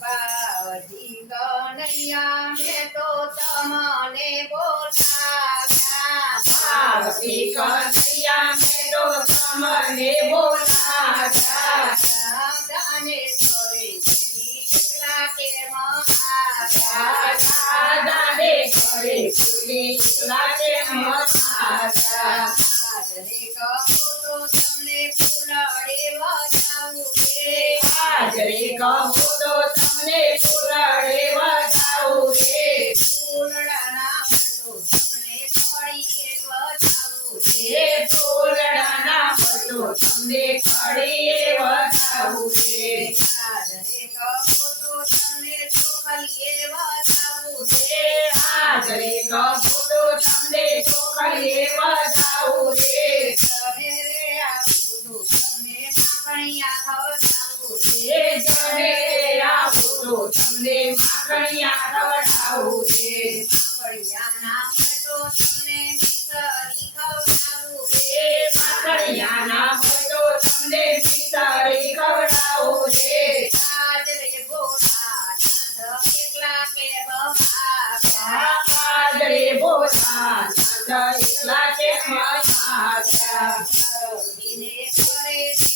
બાવજી કનૈયા મેં તો તમને બોલાવ્યા પાર્વતી કનૈયા મેં તો તમને બોલાવ્યા. દાદાને જેવી એકલા કેમ આવ્યા? દાદાને ઘરે પૂરી એકલા કેમ હાજરે કહો તો તમને ફૂલડે વધાવું છે હાજરે કહું તમને ફૂલડે વધાવું છે પૂરડાના બધો તમને ફળીએ વધાવું છે એ બધો તમને ઘડીએ વધાવું છે હાજરે કહો તો તમને ચોખલીએ વધાવું. તમને ખવડાવું છે. તમને પિતળી ખવડાવું રે. એકલા બોલા નાથ એકલા ઘરે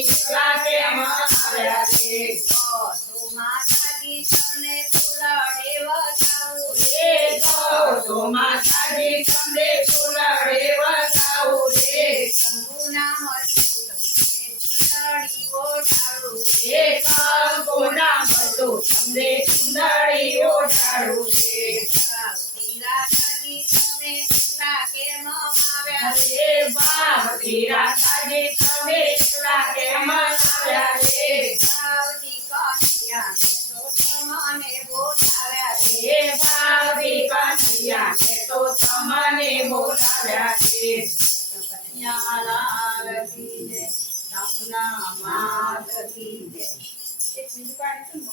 મૂકી એકલા છે? તો માતાજી તમને ફૂલડે વધાવું એ તો માતાજી તમને ફૂલડે વધાવું રે. શંભુના મસ્તું તમને ચૂંદડી ઓઢાડું એ કંકુના બધું તમને સુંદરી ઓઢાડું છે. માત કી જય. એક બીજું પાડી છે?